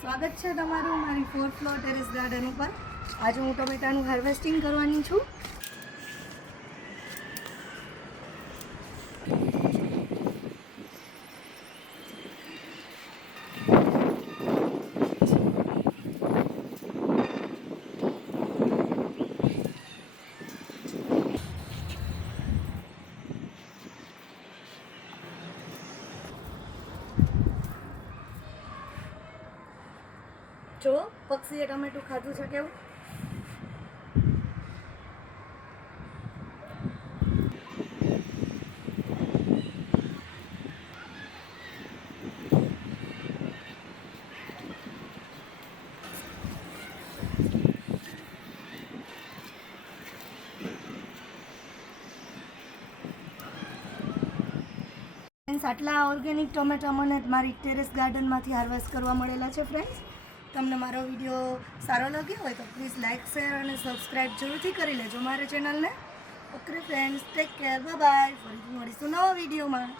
સ્વાગત છે તમારું મારી 4th ફ્લોર ટેરેસ ગાર્ડન ઉપર. આજે હું ટમેટાનું હાર્વેસ્ટિંગ કરવાની છું. જો પક્ષીએ ટમેટું ખાધું છે કેવું. આટલા ઓર્ગેનિક ટમેટા મને મારી ટેરેસ ગાર્ડનમાંથી હાર્વેસ્ટ કરવા મળેલા છે ફ્રેન્ડ્સ. તમને મારો વિડીયો સારો લાગ્યો હોય તો પ્લીઝ લાઇક શેર અને સબસ્ક્રાઈબ જરૂરથી કરી લેજો મારી ચેનલને. Okay friends, take care, bye bye. ફરીથી મળીશું નવા વિડીયોમાં.